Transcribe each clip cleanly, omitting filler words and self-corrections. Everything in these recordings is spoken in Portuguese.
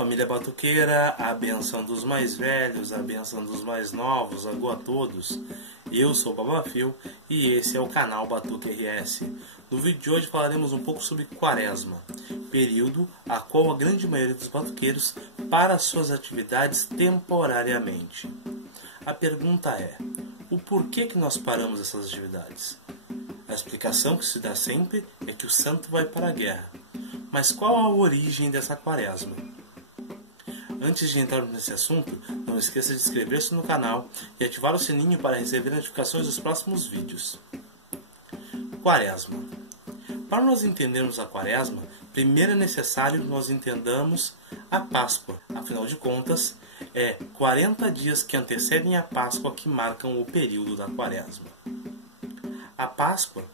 família batuqueira, a benção dos mais velhos, a benção dos mais novos, a todos. Eu sou o Babafio e esse é o canal Batuque RS. No vídeo de hoje falaremos um pouco sobre Quaresma, período a qual a grande maioria dos batuqueiros para suas atividades temporariamente. A pergunta é, o porquê que nós paramos essas atividades? A explicação que se dá sempre é que o santo vai para a guerra. Mas qual a origem dessa Quaresma? Antes de entrarmos nesse assunto, não esqueça de inscrever-se no canal e ativar o sininho para receber notificações dos próximos vídeos. Quaresma. Para nós entendermos a Quaresma, primeiro é necessário que nós entendamos a Páscoa. Afinal de contas, é 40 dias que antecedem a Páscoa que marcam o período da Quaresma. A Páscoa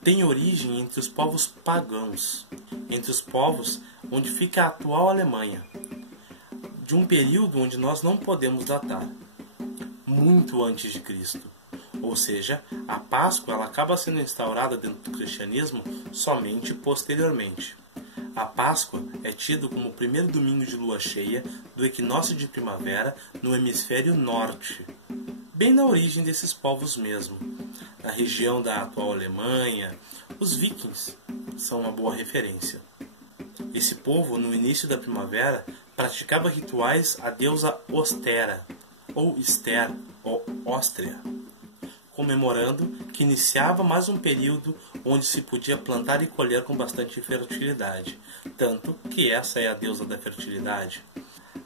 tem origem entre os povos pagãos, entre os povos onde fica a atual Alemanha, de um período onde nós não podemos datar, muito antes de Cristo. Ou seja, a Páscoa ela acaba sendo instaurada dentro do cristianismo somente posteriormente. A Páscoa é tido como o primeiro domingo de lua cheia do equinócio de primavera no hemisfério norte, bem na origem desses povos mesmo. Na região da atual Alemanha, os vikings são uma boa referência. Esse povo, no início da primavera, praticava rituais à deusa Ostera, ou Ester, ou Óstria, comemorando que iniciava mais um período onde se podia plantar e colher com bastante fertilidade, tanto que essa é a deusa da fertilidade.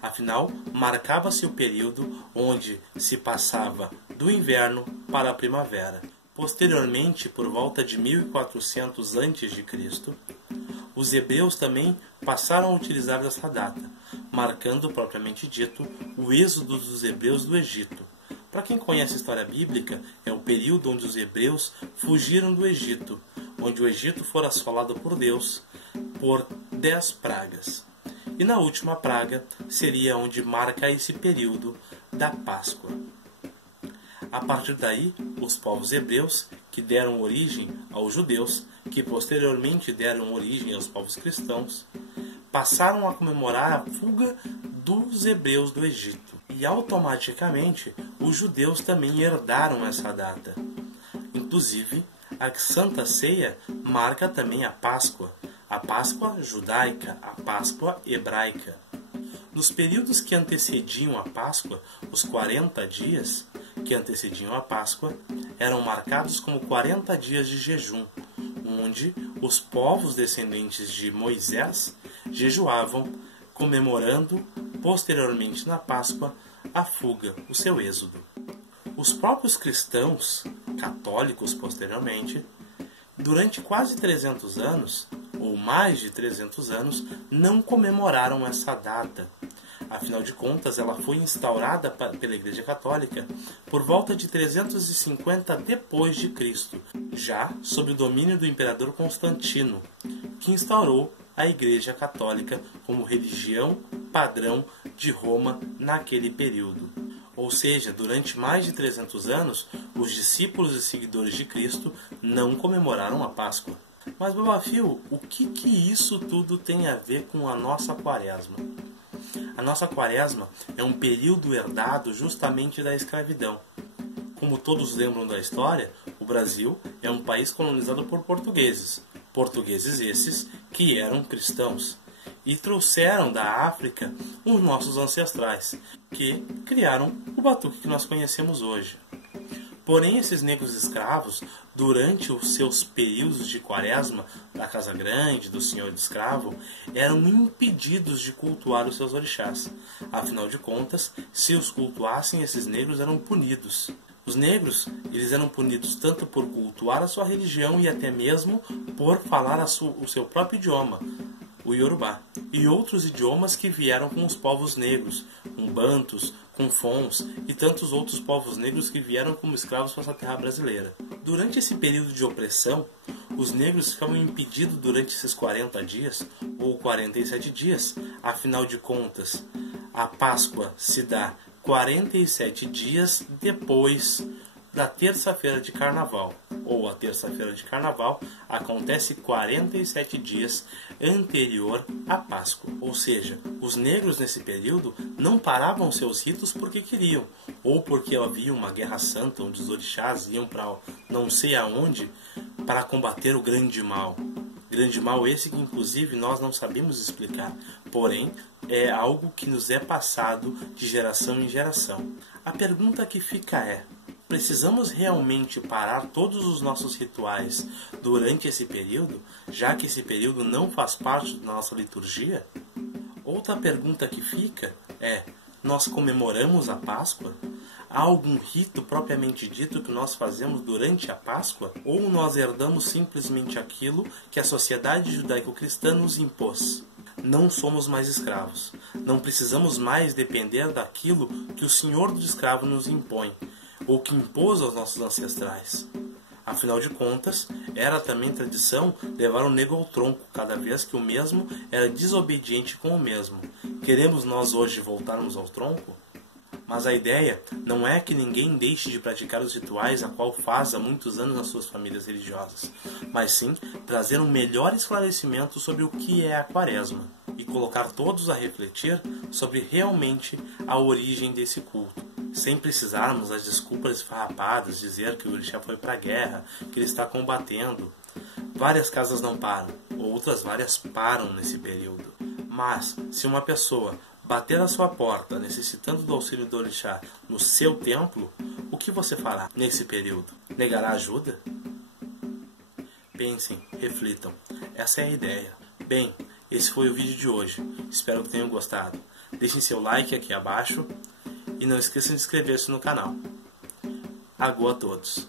Afinal, marcava-se o período onde se passava do inverno para a primavera. Posteriormente, por volta de 1400 a.C., os hebreus também passaram a utilizar essa data, marcando propriamente dito o êxodo dos hebreus do Egito. Para quem conhece a história bíblica, é o período onde os hebreus fugiram do Egito, onde o Egito fora assolado por Deus por 10 pragas. E na última praga seria onde marca esse período da Páscoa. A partir daí, os povos hebreus, que deram origem aos judeus, que posteriormente deram origem aos povos cristãos, passaram a comemorar a fuga dos hebreus do Egito. E automaticamente, os judeus também herdaram essa data. Inclusive, a Santa Ceia marca também a Páscoa judaica, a Páscoa hebraica. Nos períodos que antecediam a Páscoa, os 40 dias que antecediam a Páscoa eram marcados como 40 dias de jejum, onde os povos descendentes de Moisés jejuavam, comemorando posteriormente na Páscoa a fuga, o seu êxodo. Os próprios cristãos, católicos posteriormente, durante quase 300 anos, ou mais de 300 anos, não comemoraram essa data. Afinal de contas, ela foi instaurada pela Igreja Católica por volta de 350 depois de Cristo, já sob o domínio do imperador Constantino, que instaurou a Igreja Católica como religião padrão de Roma naquele período. Ou seja, durante mais de 300 anos, os discípulos e seguidores de Cristo não comemoraram a Páscoa. Mas, Babafio, o que isso tudo tem a ver com a nossa Quaresma? A nossa Quaresma é um período herdado justamente da escravidão. Como todos lembram da história, o Brasil é um país colonizado por portugueses. Portugueses esses que eram cristãos e trouxeram da África os nossos ancestrais, que criaram o batuque que nós conhecemos hoje. Porém, esses negros escravos, durante os seus períodos de Quaresma, da Casa Grande, do Senhor de Escravo, eram impedidos de cultuar os seus orixás. Afinal de contas, se os cultuassem, esses negros eram punidos. Os negros eles eram punidos tanto por cultuar a sua religião e até mesmo por falar o seu próprio idioma, o Yorubá, e outros idiomas que vieram com os povos negros, com bantus, com fons e tantos outros povos negros que vieram como escravos para essa terra brasileira. Durante esse período de opressão, os negros ficavam impedidos durante esses 40 dias ou 47 dias, afinal de contas, a Páscoa se dá 47 dias depois da terça-feira de Carnaval, ou a terça-feira de Carnaval, acontece 47 dias anterior à Páscoa. Ou seja, os negros nesse período não paravam seus ritos porque queriam, ou porque havia uma guerra santa onde os orixás iam para não sei aonde para combater o grande mal. Grande mal esse que inclusive nós não sabemos explicar, porém é algo que nos é passado de geração em geração. A pergunta que fica é: precisamos realmente parar todos os nossos rituais durante esse período, já que esse período não faz parte da nossa liturgia? Outra pergunta que fica é: nós comemoramos a Páscoa? Há algum rito propriamente dito que nós fazemos durante a Páscoa? Ou nós herdamos simplesmente aquilo que a sociedade judaico-cristã nos impôs? Não somos mais escravos. Não precisamos mais depender daquilo que o senhor do escravo nos impõe, ou que impôs aos nossos ancestrais. Afinal de contas, era também tradição levar o negro ao tronco, cada vez que o mesmo era desobediente com o mesmo. Queremos nós hoje voltarmos ao tronco? Mas a ideia não é que ninguém deixe de praticar os rituais a qual faz há muitos anos nas suas famílias religiosas, mas sim trazer um melhor esclarecimento sobre o que é a Quaresma e colocar todos a refletir sobre realmente a origem desse culto, sem precisarmos das desculpas esfarrapadas, dizer que o orixá foi para a guerra, que ele está combatendo. Várias casas não param, outras várias param nesse período. Mas, se uma pessoa bater à sua porta necessitando do auxílio do orixá no seu templo, o que você fará nesse período? Negará ajuda? Pensem, reflitam. Essa é a ideia. Bem, esse foi o vídeo de hoje. Espero que tenham gostado. Deixem seu like aqui abaixo e não esqueçam de inscrever-se no canal. Agô a todos!